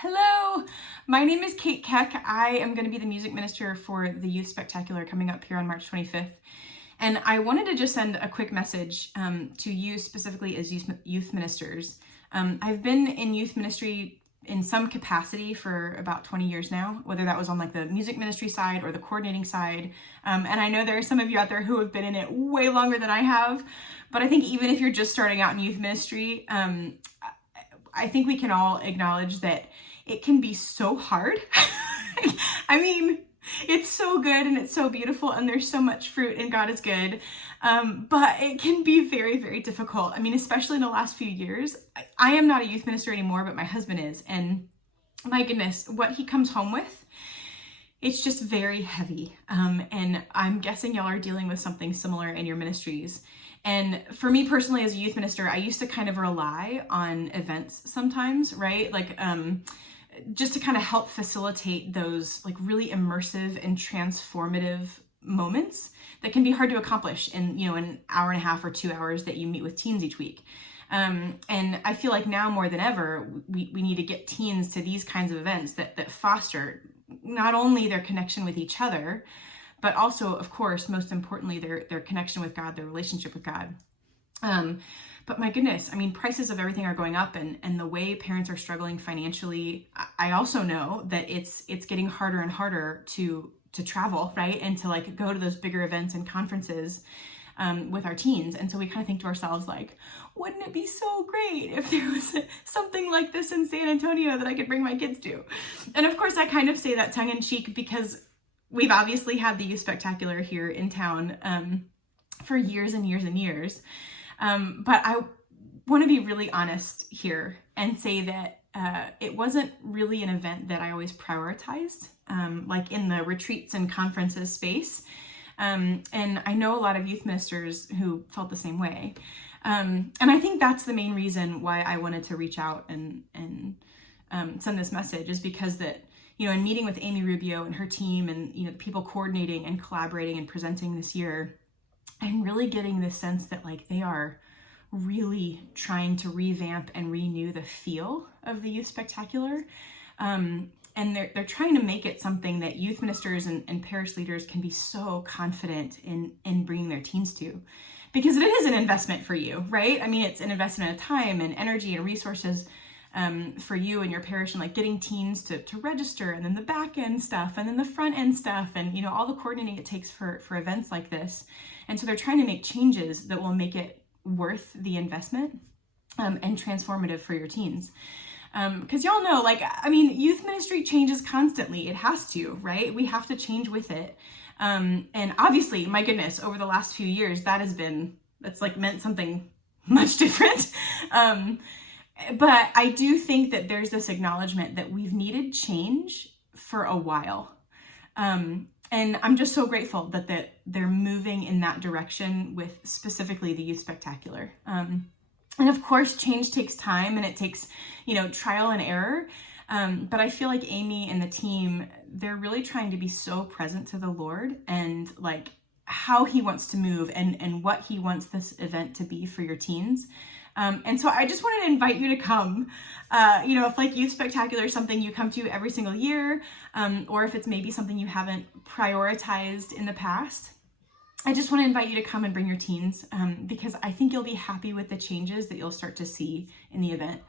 Hello, my name is Keck. I am going to be the music minister for the Youth Spectacular coming up here on March 25th. And I wanted to just send a quick message to you specifically as youth ministers. I've been in youth ministry in some capacity for about 20 years now, whether that was on like the music ministry side or the coordinating side. And I know there are some of you out there who have been in it way longer than I have. But I think even if you're just starting out in youth ministry, I think we can all acknowledge that it can be so hard. I mean, it's so good and it's so beautiful and there's so much fruit and God is good. But it can be very, very difficult. I mean, especially in the last few years. I am not a youth minister anymore, but my husband is. And my goodness, what he comes home with, it's just very heavy. And I'm guessing y'all are dealing with something similar in your ministries. And for me personally, as a youth minister, I used to kind of rely on events sometimes, right? Like, just to kind of help facilitate those like really immersive and transformative moments that can be hard to accomplish in, an hour and a half or 2 hours that you meet with teens each week. And I feel like now more than ever, we need to get teens to these kinds of events that foster not only their connection with each other, but also, of course, most importantly, their connection with God, their relationship with God. But my goodness, I mean, prices of everything are going up, and the way parents are struggling financially, I also know that it's getting harder and harder to travel, right? And to like go to those bigger events and conferences with our teens. And so we kind of think to ourselves like, wouldn't it be so great if there was something like this in San Antonio that I could bring my kids to? And of course, I kind of say that tongue in cheek because we've obviously had the Youth Spectacular here in town for years and years and years. But I want to be really honest here and say that it wasn't really an event that I always prioritized, like in the retreats and conferences space. And I know a lot of youth ministers who felt the same way. And I think that's the main reason why I wanted to reach out and send this message, is because that, in meeting with Amy Rubio and her team and, the people coordinating and collaborating and presenting this year, I'm really getting this sense that like they are really trying to revamp and renew the feel of the Youth Spectacular. And they're trying to make it something that youth ministers and parish leaders can be so confident in bringing their teens to. Because it is an investment for you, right? I mean, it's an investment of time and energy and resources for you and your parish, and like getting teens to register, and then the back end stuff, and then the front end stuff, and all the coordinating it takes for events like this. And so they're trying to make changes that will make it worth the investment and transformative for your teens. Because y'all know, youth ministry changes constantly. It has to, right? We have to change with it. And obviously, my goodness, over the last few years, that's like meant something much different. But I do think that there's this acknowledgement that we've needed change for a while. And I'm just so grateful that they're moving in that direction with specifically the Youth Spectacular. And of course, change takes time and it takes, trial and error. But I feel like Amy and the team, they're really trying to be so present to the Lord and like how he wants to move and what he wants this event to be for your teens. And so I just wanted to invite you to come, if like Youth Spectacular is something you come to every single year, or if it's maybe something you haven't prioritized in the past, I just want to invite you to come and bring your teens, because I think you'll be happy with the changes that you'll start to see in the event.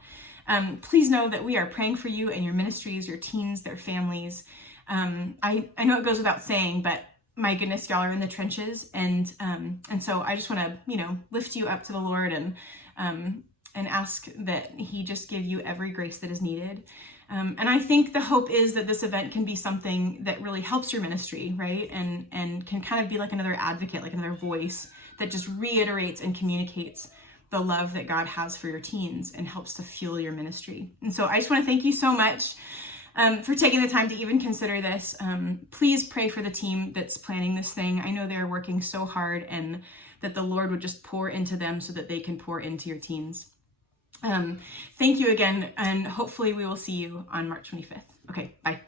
Please know that we are praying for you and your ministries, your teens, their families. I know it goes without saying, but my goodness, y'all are in the trenches. And so I just want to, lift you up to the Lord and ask that he just give you every grace that is needed. And I think the hope is that this event can be something that really helps your ministry, right? And can kind of be like another advocate, like another voice that just reiterates and communicates the love that God has for your teens and helps to fuel your ministry. And so I just want to thank you so much for taking the time to even consider this. Please pray for the team that's planning this thing. I know they're working so hard, and that the Lord would just pour into them so that they can pour into your teens. Thank you again, and hopefully we will see you on March 25th. Okay, bye.